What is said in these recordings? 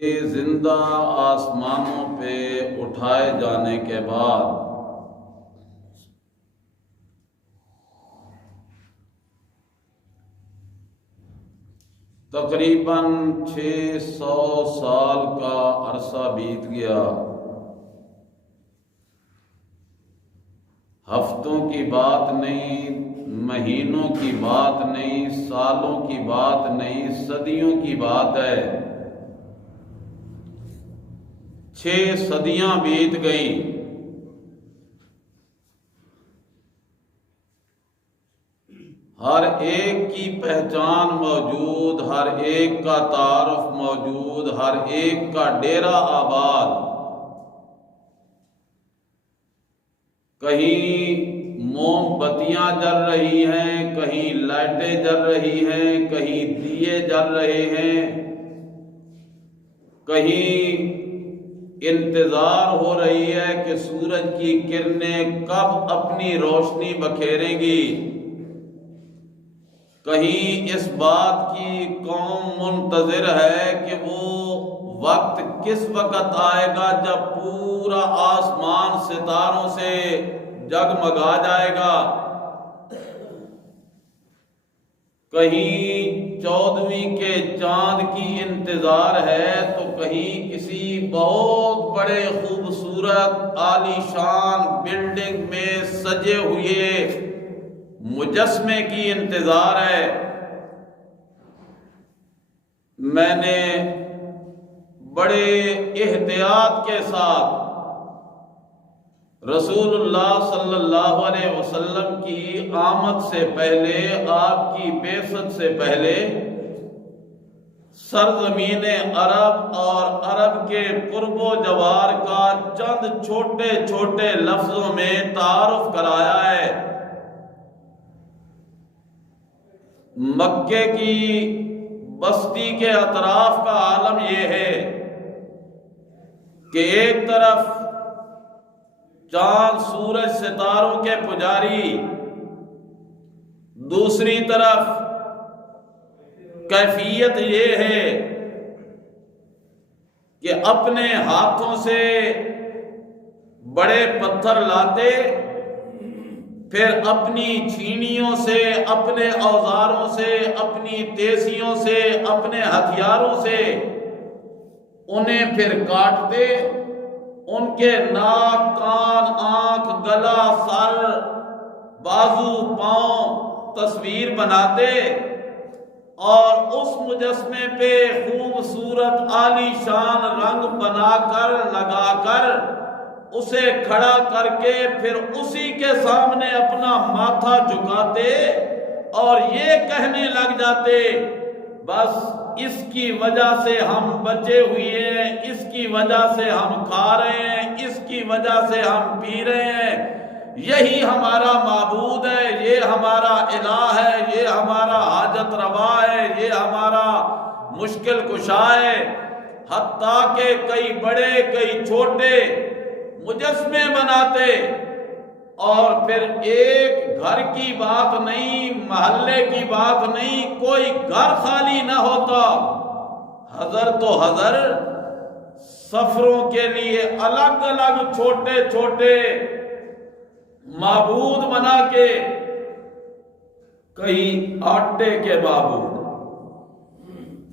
زندہ آسمانوں پہ اٹھائے جانے کے بعد تقریباً 600 سال کا عرصہ بیت گیا۔ ہفتوں کی بات نہیں، مہینوں کی بات نہیں، سالوں کی بات نہیں، صدیوں کی بات ہے۔ 6 صدیاں بیت گئیں۔ ہر ایک کی پہچان موجود، ہر ایک کا تعارف موجود، ہر ایک کا ڈیرہ آباد۔ کہیں موم بتیاں جل رہی ہیں، کہیں لائٹیں جل رہی ہیں، کہیں دیے جل رہے ہیں، کہیں انتظار ہو رہی ہے کہ سورج کی کرنیں کب اپنی روشنی بکھیریں گی، کہیں اس بات کی قوم منتظر ہے کہ وہ وقت کس وقت آئے گا جب پورا آسمان ستاروں سے جگمگا جائے گا، کہیں 14ویں کے چاند کی انتظار ہے، تو کہیں کسی بہت بڑے خوبصورت عالی شان بلڈنگ میں سجے ہوئے مجسمے کی انتظار ہے۔ میں نے بڑے احتیاط کے ساتھ رسول اللہ صلی اللہ علیہ وسلم کی آمد سے پہلے، آپ کی بعثت سے پہلے، سرزمین عرب اور عرب کے قرب و جوار کا چند چھوٹے چھوٹے لفظوں میں تعارف کرایا ہے۔ مکے کی بستی کے اطراف کا عالم یہ ہے کہ ایک طرف چاند سورج ستاروں کے پجاری، دوسری طرف کیفیت یہ ہے کہ اپنے ہاتھوں سے بڑے پتھر لاتے، پھر اپنی چھینیوں سے، اپنے اوزاروں سے، اپنی تیزیوں سے، اپنے ہتھیاروں سے انہیں پھر کاٹتے، ان کے ناک، کان، آنکھ، گلا، سر، بازو، پاؤں تصویر بناتے اور اس مجسمے پہ خوبصورت عالی شان رنگ بنا کر، لگا کر، اسے کھڑا کر کے پھر اسی کے سامنے اپنا ماتھا جھکاتے اور یہ کہنے لگ جاتے، بس اس کی وجہ سے ہم بچے ہوئے ہیں، اس کی وجہ سے ہم کھا رہے ہیں، اس کی وجہ سے ہم پی رہے ہیں، یہی ہمارا معبود ہے، یہ ہمارا الہ ہے، یہ ہمارا حاجت روا ہے، یہ ہمارا مشکل کشا ہے۔ حتیٰ کہ کئی بڑے کئی چھوٹے مجسمے بناتے، اور پھر ایک گھر کی بات نہیں، محلے کی بات نہیں، کوئی گھر خالی نہ ہوتا، حضر تو حضر سفروں کے لیے الگ الگ چھوٹے چھوٹے معبود بنا کے، کئی آٹے کے معبود،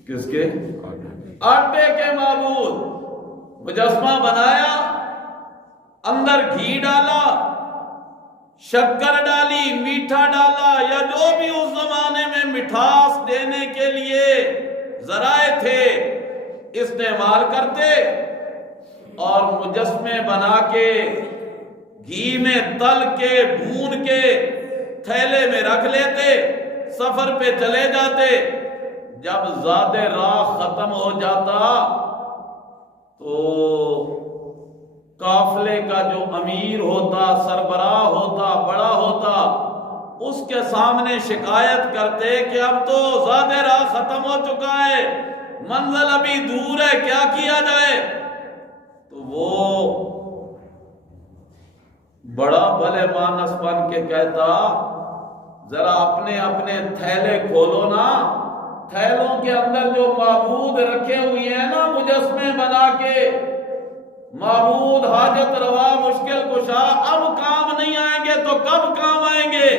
کس کے؟ آٹے کے معبود، مجسمہ بنایا، اندر گھی ڈالا، شکر ڈالی، میٹھا ڈالا، یا جو بھی اس زمانے میں مٹھاس دینے کے لیے ذرائع تھے استعمال کرتے، اور مجسمے بنا کے گھی میں تل کے بھون کے تھیلے میں رکھ لیتے، سفر پہ چلے جاتے۔ جب زاد راہ ختم ہو جاتا تو قافلے کا جو امیر ہوتا، سربراہ ہوتا، بڑا ہوتا، اس کے سامنے شکایت کرتے کہ اب تو زاد راہ ختم ہو چکا ہے، منزل ابھی دور ہے، کیا کیا جائے؟ تو وہ بڑا بھلے مانس بن کے کہتا، ذرا اپنے اپنے تھیلے کھولو نا، تھیلوں کے اندر جو معبود رکھے ہوئے ہیں نا مجسمے بنا کے، معبود حاجت روا مشکل کشا، اب کام نہیں آئیں گے تو کب کام آئیں گے؟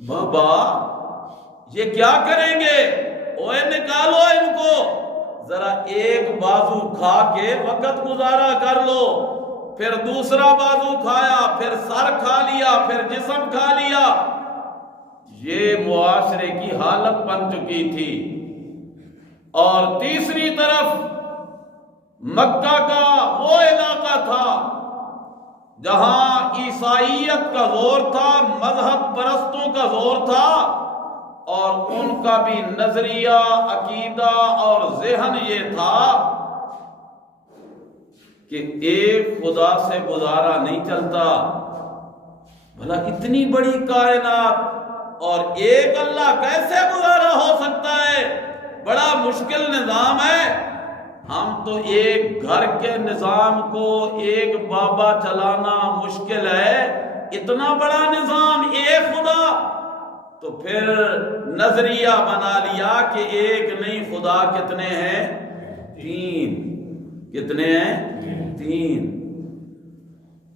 بابا یہ کیا کریں گے؟ اوے نکالو ان کو، ذرا ایک بازو کھا کے وقت گزارا کر لو، پھر دوسرا بازو کھایا، پھر سر کھا لیا، پھر جسم کھا لیا۔ یہ معاشرے کی حالت بن چکی تھی۔ اور تیسری طرف مکہ کا وہ علاقہ تھا جہاں عیسائیت کا زور تھا، مذہب پرستوں کا زور تھا، اور ان کا بھی نظریہ، عقیدہ اور ذہن یہ تھا کہ ایک خدا سے گزارا نہیں چلتا، بھلا اتنی بڑی کائنات اور ایک اللہ کیسے گزارا ہو سکتا ہے؟ بڑا مشکل نظام ہے۔ ہم تو ایک گھر کے نظام کو ایک بابا چلانا مشکل ہے، اتنا بڑا نظام ایک خدا، تو پھر نظریہ بنا لیا کہ ایک نہیں خدا کتنے ہیں؟ تین۔ کتنے ہیں؟ تین۔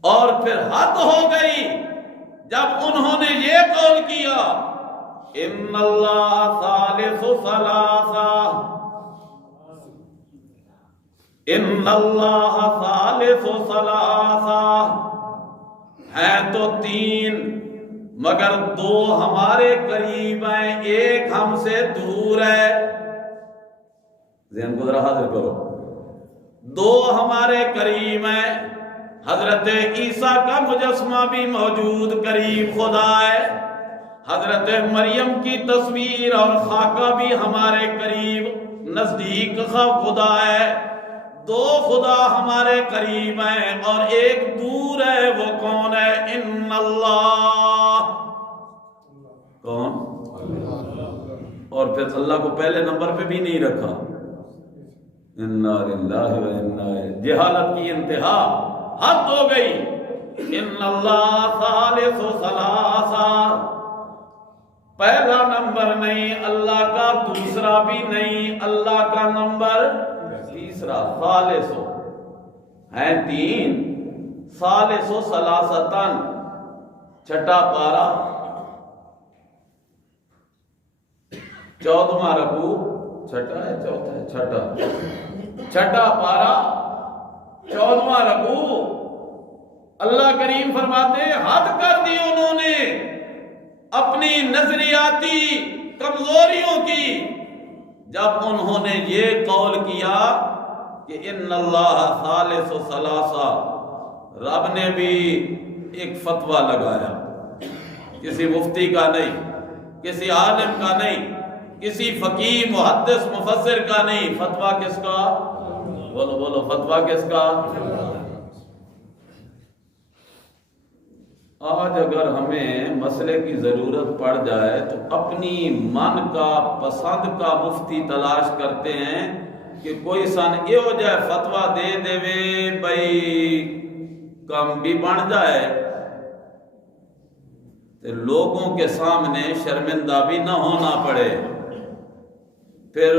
اور پھر حد ہو گئی جب انہوں نے یہ قول کیا ان اللہ ثالث ثلاثہ، ان اللہ ثالث ثلاثہ، ہیں تو تین مگر دو ہمارے قریب ہیں، ایک ہم سے دور ہے۔ ذہن کو ذرا حاضر کرو، دو ہمارے قریب ہیں، حضرت عیسیٰ کا مجسمہ بھی موجود قریب خدا ہے، حضرت مریم کی تصویر اور خاکہ بھی ہمارے قریب نزدیک خدا ہے۔ دو خدا ہمارے قریب ہیں اور ایک دور ہے، وہ کون ہے؟ ان اللہ، کون؟ اور پھر اللہ کو پہلے نمبر پہ بھی نہیں رکھا۔ انا للہ و انا الیہ، جہالت کی انتہا، حد ہو گئی۔ ان اللہ ثالث ثلاثہ، پہلا نمبر نہیں اللہ کا، دوسرا بھی نہیں اللہ کا، نمبر تیسرا۔ ثالث ہیں تین، ثالث ثلاثتن، چھٹا پارا 14واں رکوع، چھٹا ہے چوتھا ہے چھٹا، چھٹا پارا 14واں رکوع۔ اللہ کریم فرماتے ہیں حد کر دی انہوں نے اپنی نظریاتی کمزوریوں کی جب انہوں نے یہ قول کیا کہ ان اللہ ثالث ثلاثہ۔ رب نے بھی ایک فتویٰ لگایا، کسی مفتی کا نہیں، کسی عالم کا نہیں، کسی فقیہ محدث مفسر کا نہیں، فتویٰ کس کا؟ بولو بولو، فتویٰ کس کا؟ آج اگر ہمیں مسئلے کی ضرورت پڑ جائے تو اپنی من کا پسند کا مفتی تلاش کرتے ہیں کہ کوئی سن یہ ہو جائے فتویٰ دے دے وے بھائی کم بھی بن جائے تو لوگوں کے سامنے شرمندہ بھی نہ ہونا پڑے۔ پھر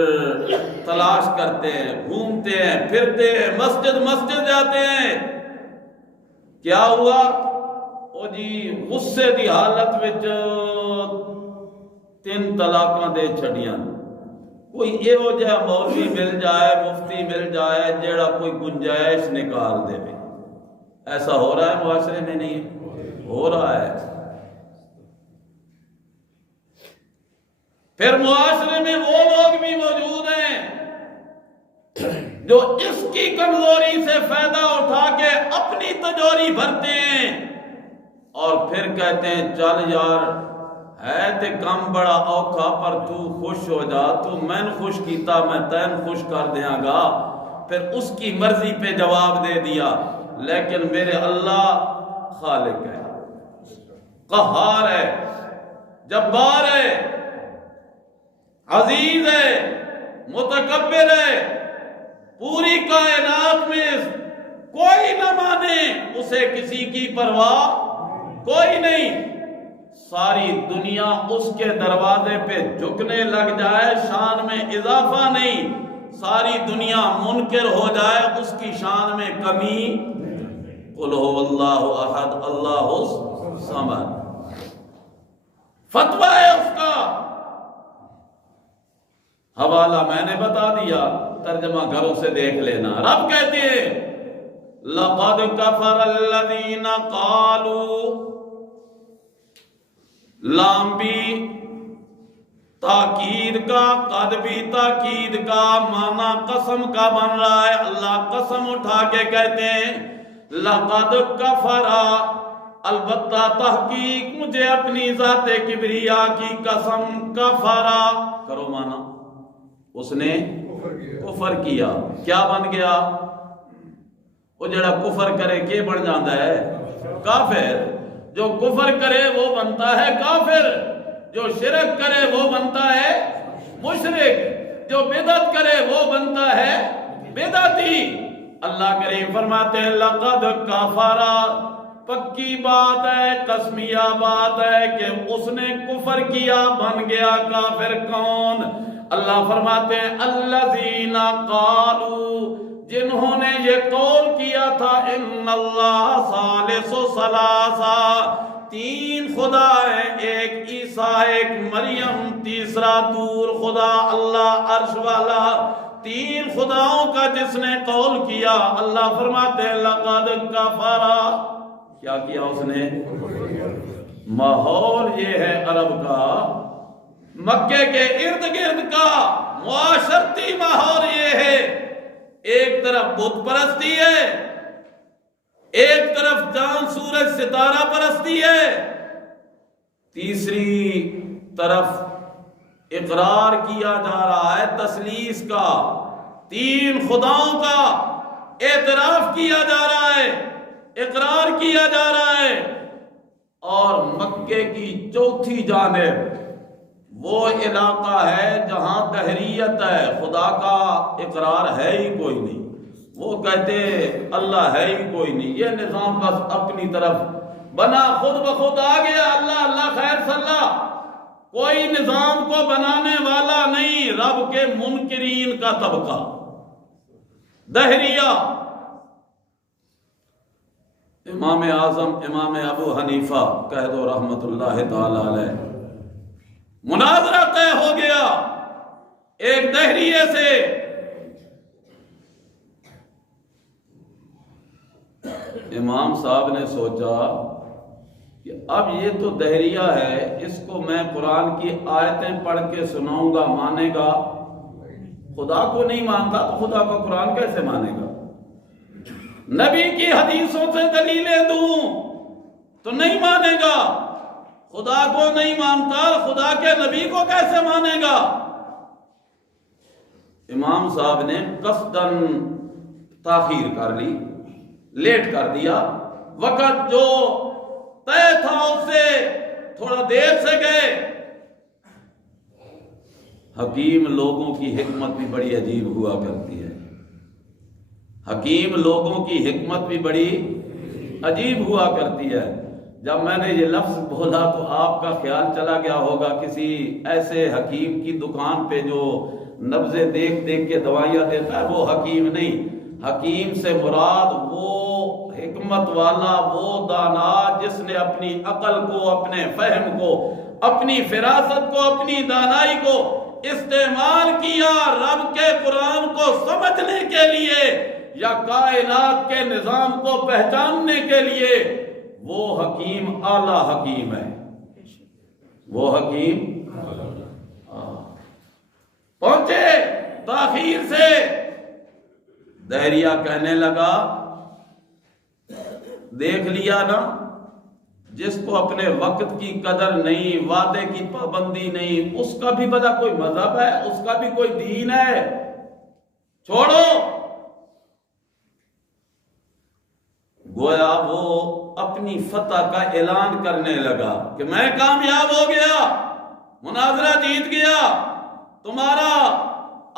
تلاش کرتے ہیں، گھومتے ہیں، پھرتے ہیں، مسجد مسجد جاتے ہیں۔ کیا ہوا؟ او جی غصے دی حالت وچ 3 طلاقاں دے چھڑیاں، کوئی یہ ہو جائے مولوی مل جائے، مفتی مل جائے جیڑا کوئی گنجائش نکال دے۔ ایسا ہو رہا ہے معاشرے میں؟ نہیں ہو رہا ہے۔ پھر معاشرے میں وہ لوگ بھی موجود ہیں جو اس کی کمزوری سے فائدہ اٹھا کے اپنی تجوری بھرتے ہیں اور پھر کہتے ہیں چل یار ہے تے کم بڑا اوکھا پر تو خوش ہو جا، تو میں خوش کیتا میں تین خوش کر دیاں گا۔ پھر اس کی مرضی پہ جواب دے دیا، لیکن میرے اللہ خالق ہے، قہار ہے، جبار ہے، عزیز ہے، متکبر ہے، پوری کائنات میں کوئی نہ مانے اسے، کسی کی پرواہ کوئی نہیں۔ ساری دنیا اس کے دروازے پہ جھکنے لگ جائے، شان میں اضافہ نہیں، ساری دنیا منکر ہو جائے، اس کی شان میں کمی۔ قل هو اللہ احد اللہ الصمد، فتویٰ ہے اس کا، حوالہ میں نے بتا دیا، ترجمہ گھروں سے دیکھ لینا۔ رب کہتے ہیں لقد کفر الذین قالوا، لام بھی تاکید کا، قد بھی تاکید کا، معنی قسم کا بن رہا ہے۔ اللہ قسم اٹھا کے کہتے ہیں لقد کفر، البتہ تحقیق مجھے اپنی ذات کبریا کی قسم، کفر کرو معنی، اس نے کفر کیا، کیا بن گیا؟ وہ جڑا کفر کرے کہ بن جاتا ہے کافر، جو کفر کرے وہ بنتا ہے کافر، جو شرک کرے وہ بنتا ہے مشرک، جو بدعت کرے وہ بنتا ہے بدعتی۔ اللہ کریم فرماتے ہیں لقد کفر، پکی بات ہے، قسمیہ بات ہے کہ اس نے کفر کیا، بن گیا کافر۔ کون؟ اللہ فرماتے ہیں الذین قالوا، جنہوں نے یہ قول کیا تھا ان اللہ ثالث ثلاثہ، تین خدا ہے، ایک عیسیٰ، ایک مریم، تیسرا دور خدا اللہ عرش والا، تین خداؤں کا جس نے قول کیا، اللہ فرماتے ہیں لقد کفر، کیا کیا اس نے؟ ماحول یہ ہے عرب کا، مکے کے ارد گرد کا معاشرتی ماحول یہ ہے، ایک طرف بت پرستی ہے، ایک طرف چاند سورج ستارہ پرستی ہے، تیسری طرف اقرار کیا جا رہا ہے تثلیث کا، تین خداؤں کا اعتراف کیا جا رہا ہے، اقرار کیا جا رہا ہے۔ اور مکے کی چوتھی جانب وہ علاقہ ہے جہاں دہریت ہے، خدا کا اقرار ہے ہی کوئی نہیں، وہ کہتے اللہ ہے ہی کوئی نہیں، یہ نظام بس اپنی طرف بنا، خود بخود آ گیا، اللہ اللہ خیر صلاح، کوئی نظام کو بنانے والا نہیں، رب کے منکرین کا طبقہ دہریہ۔ امام اعظم امام ابو حنیفہ کہہ دو رحمت اللہ تعالی علیہ، مناظرہ طے ہو گیا ایک دہریے سے، امام صاحب نے سوچا کہ اب یہ تو دہریہ ہے، اس کو میں قرآن کی آیتیں پڑھ کے سناؤں گا، مانے گا؟ خدا کو نہیں مانتا تو خدا کا قرآن کیسے مانے گا؟ نبی کی حدیثوں سے دلیلیں دوں تو نہیں مانے گا، خدا کو نہیں مانتا، خدا کے نبی کو کیسے مانے گا؟ امام صاحب نے قصداً تاخیر کر لی، لیٹ کر دیا، وقت جو طے تھا اس سے تھوڑا دیر سے گئے۔ حکیم لوگوں کی حکمت بھی بڑی عجیب ہوا کرتی ہے، حکیم لوگوں کی حکمت بھی بڑی عجیب ہوا کرتی ہے۔ جب میں نے یہ لفظ بولا تو آپ کا خیال چلا گیا ہوگا کسی ایسے حکیم کی دکان پہ جو نبضیں دیکھ دیکھ کے دوائیاں دیتا ہے، وہ حکیم نہیں۔ حکیم سے مراد وہ حکمت والا، وہ دانا جس نے اپنی عقل کو، اپنے فہم کو، اپنی فراست کو، اپنی دانائی کو استعمال کیا رب کے قرآن کو سمجھنے کے لیے یا کائنات کے نظام کو پہچاننے کے لیے، وہ حکیم اعلیٰ حکیم ہے، وہ حکیم پہنچے تاخیر سے۔ دہریہ کہنے لگا دیکھ لیا نا، جس کو اپنے وقت کی قدر نہیں، وعدے کی پابندی نہیں، اس کا بھی بڑا کوئی مذہب ہے، اس کا بھی کوئی دین ہے، چھوڑو۔ گویا وہ اپنی فتح کا اعلان کرنے لگا کہ میں کامیاب ہو گیا، مناظرہ جیت گیا، تمہارا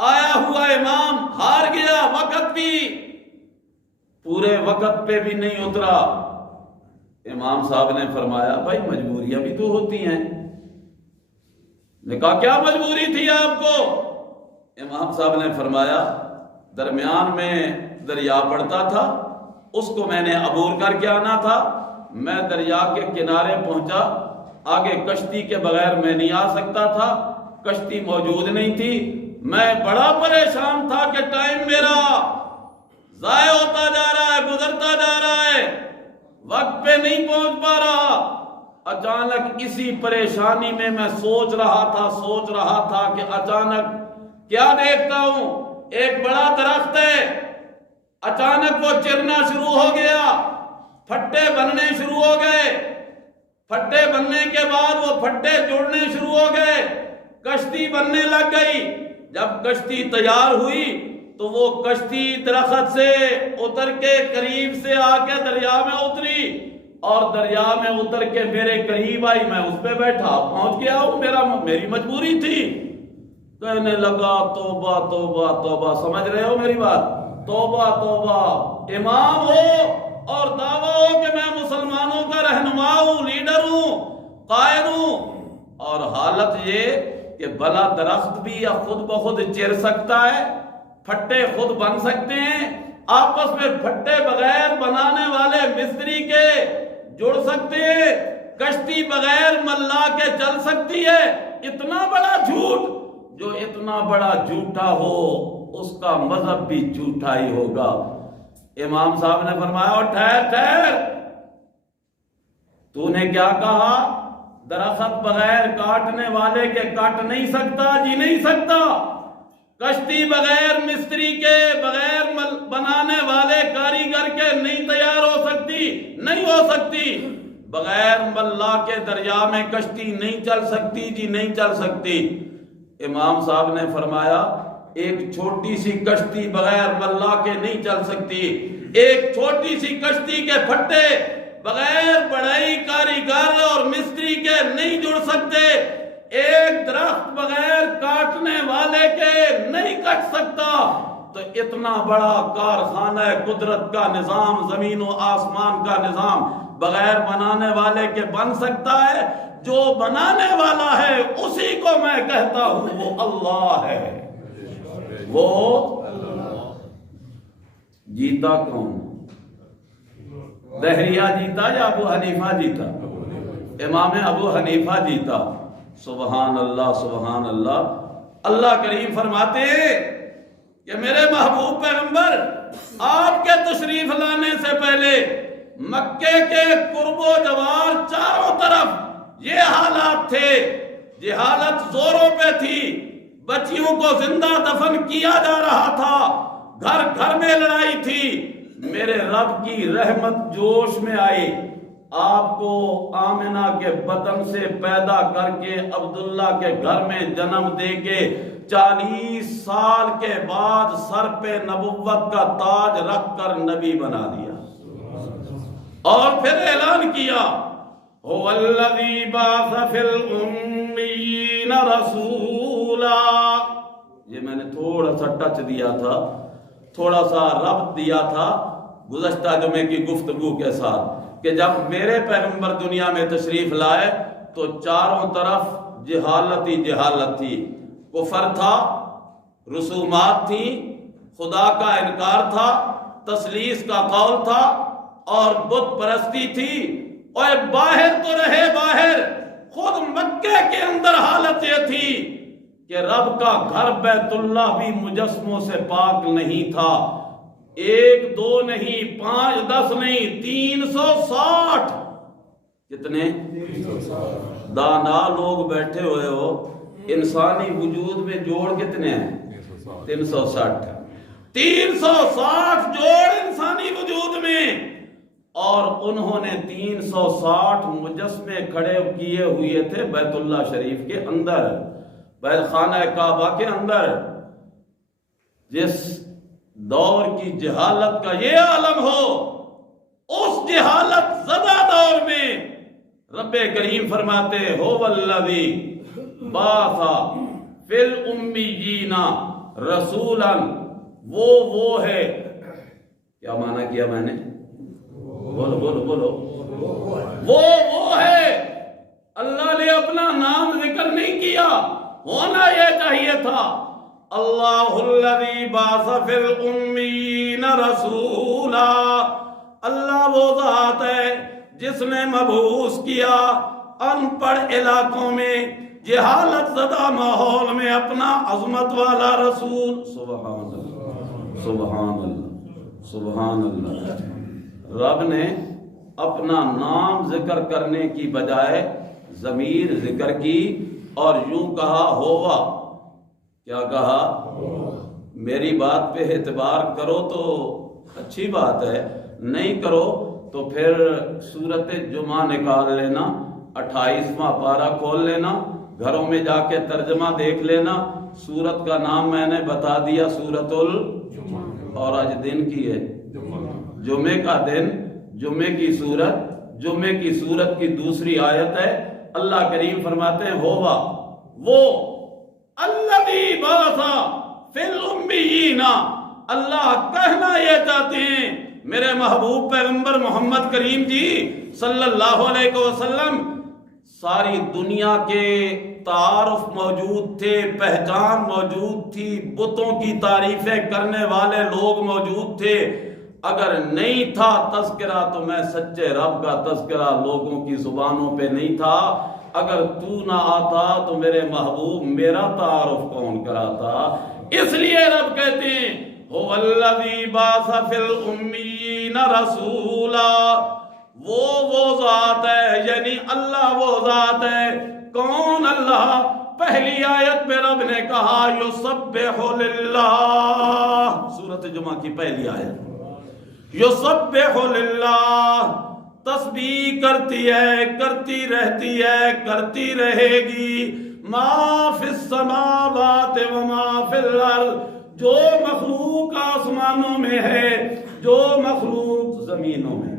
آیا ہوا امام ہار گیا، وقت بھی پورے وقت پہ بھی نہیں اترا، امام صاحب نے فرمایا بھائی مجبوریاں بھی تو ہوتی ہیں۔ نے کہا کیا مجبوری تھی آپ کو؟ امام صاحب نے فرمایا درمیان میں دریا پڑتا تھا، اس کو میں نے عبور کر کے آنا تھا، میں دریا کے کنارے پہنچا، آگے کشتی کے بغیر میں نہیں آ سکتا تھا، کشتی موجود نہیں تھی، میں بڑا پریشان تھا کہ ٹائم میرا ضائع ہوتا جا رہا ہے، گزرتا جا رہا ہے، وقت پہ نہیں پہنچ پا رہا۔ اچانک اسی پریشانی میں سوچ رہا تھا کہ اچانک کیا دیکھتا ہوں، ایک بڑا درخت ہے، اچانک وہ چرنا شروع ہو گیا، پھٹے بننے شروع ہو گئے، پھٹے بننے کے بعد وہ پھٹے جڑنے شروع ہو گئے، کشتی بننے لگ گئی۔ جب کشتی تیار ہوئی تو وہ کشتی درخت سے اتر کے قریب سے آ کے دریا میں اتری، اور دریا میں اتر کے میرے قریب آئی، میں اس پہ بیٹھا، پہنچ گیا ہوں، میری مجبوری تھی۔ کہنے لگا توبہ توبہ توبہ، سمجھ رہے ہو میری بات؟ توبہ توبہ، امام ہو اور دعویٰ ہو کہ میں مسلمانوں کا رہنما ہوں، لیڈر ہوں، قائد ہوں، اور حالت یہ کہ بلا درخت بھی یا خود بخود چر سکتا ہے، پھٹے خود بن سکتے ہیں، آپس میں پھٹے بغیر بنانے والے مستری کے جڑ سکتے ہیں، کشتی بغیر ملا کے چل سکتی ہے۔ اتنا بڑا جھوٹ، جو اتنا بڑا جھوٹا ہو اس کا مذہب بھی جھوٹا ہی ہوگا۔ امام صاحب نے فرمایا اور ٹھہر، تو نے کیا کہا؟ درخت بغیر کاٹنے والے کے کاٹ نہیں سکتا، جی نہیں سکتا، کشتی بغیر مستری کے، بغیر بنانے والے کاریگر کے نہیں تیار ہو سکتی، نہیں ہو سکتی، بغیر ملا کے دریا میں کشتی نہیں چل سکتی، جی نہیں چل سکتی۔ امام صاحب نے فرمایا ایک چھوٹی سی کشتی بغیر ملا کے نہیں چل سکتی، ایک چھوٹی سی کشتی کے پھٹے بغیر بڑائی کاریگر اور مستری کے نہیں جڑ سکتے، ایک درخت بغیر کاٹنے والے کے نہیں کٹ سکتا، تو اتنا بڑا کارخانہ قدرت کا نظام، زمین و آسمان کا نظام بغیر بنانے والے کے بن سکتا ہے؟ جو بنانے والا ہے اسی کو میں کہتا ہوں وہ اللہ ہے۔ وہ جیتا کون؟ دہریہ جیتا یا ابو حنیفہ جیتا؟ امام ابو حنیفہ جیتا۔ سبحان اللہ سبحان اللہ۔ اللہ کریم فرماتے ہیں کہ میرے محبوب پیغمبر آپ کے تشریف لانے سے پہلے مکے کے قرب و جوار چاروں طرف یہ حالات تھے، یہ حالت زوروں پہ تھی، بچیوں کو زندہ دفن کیا جا رہا تھا، گھر گھر میں لڑائی تھی۔ میرے رب کی رحمت جوش میں آئی، آپ کو آمنہ کے بطن سے پیدا کر کے عبداللہ کے گھر میں جنم دے کے 40 سال کے بعد سر پہ نبوت کا تاج رکھ کر نبی بنا دیا، اور پھر اعلان کیا هو الذی بعث فی الأمیین رسولا۔ یہ میں نے تھوڑا سا ٹچ دیا تھا، تھوڑا سا ربط دیا تھا گزشتہ جمعے کی گفتگو کے ساتھ، کہ جب میرے پیغمبر دنیا میں تشریف لائے تو چاروں طرف جہالت ہی جہالت تھی، کفر تھا، رسومات تھی، خدا کا انکار تھا، تثلیث کا قول تھا، اور بت پرستی تھی۔ اور باہر تو رہے باہر، خود مکے کے اندر حالت یہ تھی کہ رب کا گھر بیت اللہ بھی مجسموں سے پاک نہیں تھا۔ 1 2 نہیں، 5 10 نہیں، 360۔ کتنے دانا لوگ بیٹھے ہوئے ہو، انسانی وجود میں جوڑ کتنے ہیں؟ 360 جوڑ انسانی وجود میں، اور انہوں نے 360 مجسمے کھڑے کیے ہوئے تھے بیت اللہ شریف کے اندر، بیت خانہ کعبہ کے اندر۔ جس دور کی جہالت کا یہ عالم ہو، اس جہالت زدہ دور میں رب کریم فرماتے ہو والذی بعث فی الامیین رسولا، وہ ہے، کیا معنی کیا میں نے؟ بولو بولو بولو، وہ ہے۔ اللہ نے اپنا نام ذکر نہیں کیا، ہونا یہ چاہیے تھا اللہ الذی بعث فی الامیین رسولا، اللہ وہ ذات ہے جس نے مبعوث کیا ان پڑھ علاقوں میں، جہالت زدہ ماحول میں اپنا عظمت والا رسول۔ سبحان اللہ سبحان اللہ سبحان اللہ۔ رب نے اپنا نام ذکر کرنے کی بجائے ضمیر ذکر کی اور یوں کہا ہوا۔ کیا کہا؟ میری بات پہ اعتبار کرو تو اچھی بات ہے، نہیں کرو تو پھر سورۃ جمعہ نکال لینا، 28واں پارہ کھول لینا، گھروں میں جا کے ترجمہ دیکھ لینا۔ سورت کا نام میں نے بتا دیا، سورۃ الجمعہ، اور آج دن کی ہے جمعے کا دن، جمعے کی سورت، جمعے کی سورت کی دوسری آیت ہے۔ اللہ کریم فرماتے ہیں ہوا وہ الذی بعث فی الامیین، اللہ کہنا یہ چاہتے ہیں میرے محبوب پیغمبر محمد کریم جی صلی اللہ علیہ وسلم، ساری دنیا کے تعارف موجود تھے، پہچان موجود تھی، بتوں کی تعریفیں کرنے والے لوگ موجود تھے، اگر نہیں تھا تذکرہ تو میں سچے رب کا تذکرہ لوگوں کی زبانوں پہ نہیں تھا، اگر تو نہ آتا تو میرے محبوب میرا تعارف کون کراتا؟ اس لیے رب کہتے ہیں هو الذی بعث فی الامیین رسولا، وہ ذات ہے، یعنی اللہ وہ ذات ہے۔ کون اللہ؟ پہلی آیت میں رب نے کہا یسبح للہ، سورۃ جمعہ کی پہلی آیت، یسبح للہ، تسبیح کرتی ہے، کرتی رہتی ہے، کرتی رہے گی، ما فی السماوات وما فی الارض، جو مخلوق آسمانوں میں ہے، جو مخلوق زمینوں میں۔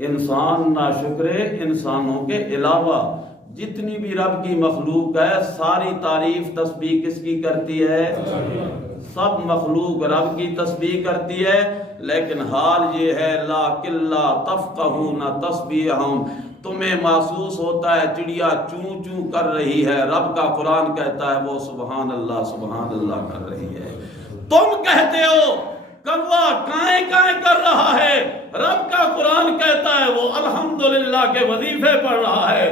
انسان ناشکرے، انسانوں کے علاوہ جتنی بھی رب کی مخلوق ہے ساری تعریف تسبیح کس کی کرتی ہے؟ سب مخلوق رب کی تسبیح کرتی ہے، لیکن حال یہ ہے لیکن لا تفقہون تسبیحہم، تمہیں محسوس ہوتا ہے چڑیا چوں چوں کر رہی ہے، رب کا قرآن کہتا ہے وہ سبحان اللہ کر رہی ہے، تم کہتے ہو کوا کائیں کائیں کر رہا ہے، رب کا قرآن کہتا ہے وہ الحمدللہ کے وظیفے پڑھ رہا ہے،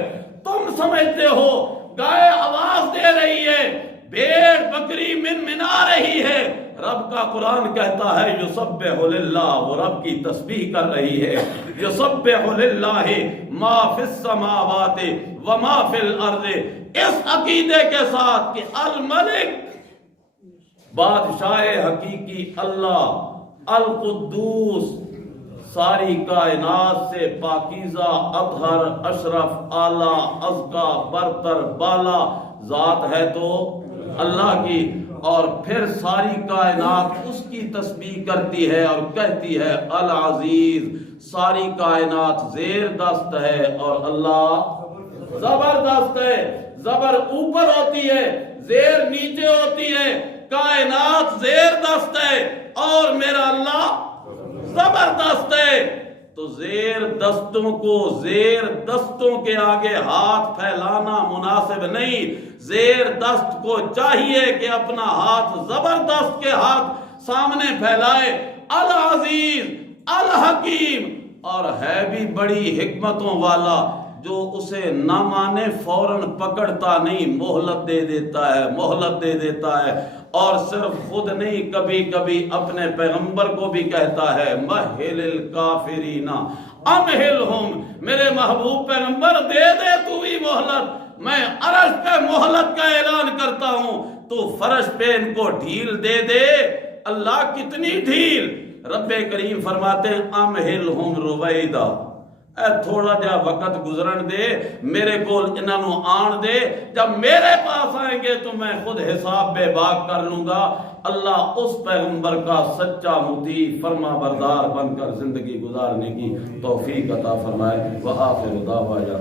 تم سمجھتے ہو گائے آواز دے رہی ہے، بھیڑ بکری منمنا رہی ہے، رب کا قرآن کہتا ہے یسبح للہ، وہ رب کی تسبیح کر رہی ہے، یسبح للہ ما فی السماوات وما فی الارض، اس عقیدے کے ساتھ کہ الملک بادشاہ حقیقی اللہ، القدوس ساری کائنات سے پاکیزہ، اطہر، اشرف، اعلیٰ، ازکا، برتر، بالا ذات ہے تو اللہ کی، اور پھر ساری کائنات اس کی تسبیح کرتی ہے اور کہتی ہے العزیز، ساری کائنات زیر دست ہے اور اللہ زبردست ہے، زبر اوپر ہوتی ہے، زیر نیچے ہوتی ہے، کائنات زیر دست ہے اور میرا اللہ زبردست ہے، تو زیر دستوں کو زیر دستوں کے آگے ہاتھ پھیلانا مناسب نہیں، زیر دست کو چاہیے کہ اپنا ہاتھ زبردست کے ہاتھ سامنے پھیلائے، العزیز الحکیم، اور ہے بھی بڑی حکمتوں والا، جو اسے نہ مانے فوراً پکڑتا نہیں، مہلت دے دیتا ہے، اور صرف خود نہیں کبھی کبھی اپنے پیغمبر کو بھی کہتا ہے مہل الکافرین امہلہم، میرے محبوب پیغمبر دے تو بھی مہلت، میں عرش پہ مہلت کا اعلان کرتا ہوں، تو فرش پہ ان کو ڈھیل دے۔ اللہ کتنی ڈھیل؟ رب کریم فرماتے ہیں امہلہم رویدا، اے تھوڑا جا وقت گزرن دے، میرے کول انہوں آن دے، جب میرے پاس آئیں گے تو میں خود حساب بے باک کر لوں گا۔ اللہ اس پیغمبر کا سچا مطیع فرما بردار بن کر زندگی گزارنے کی توفیق عطا فرمائے۔ وآخر دعوانا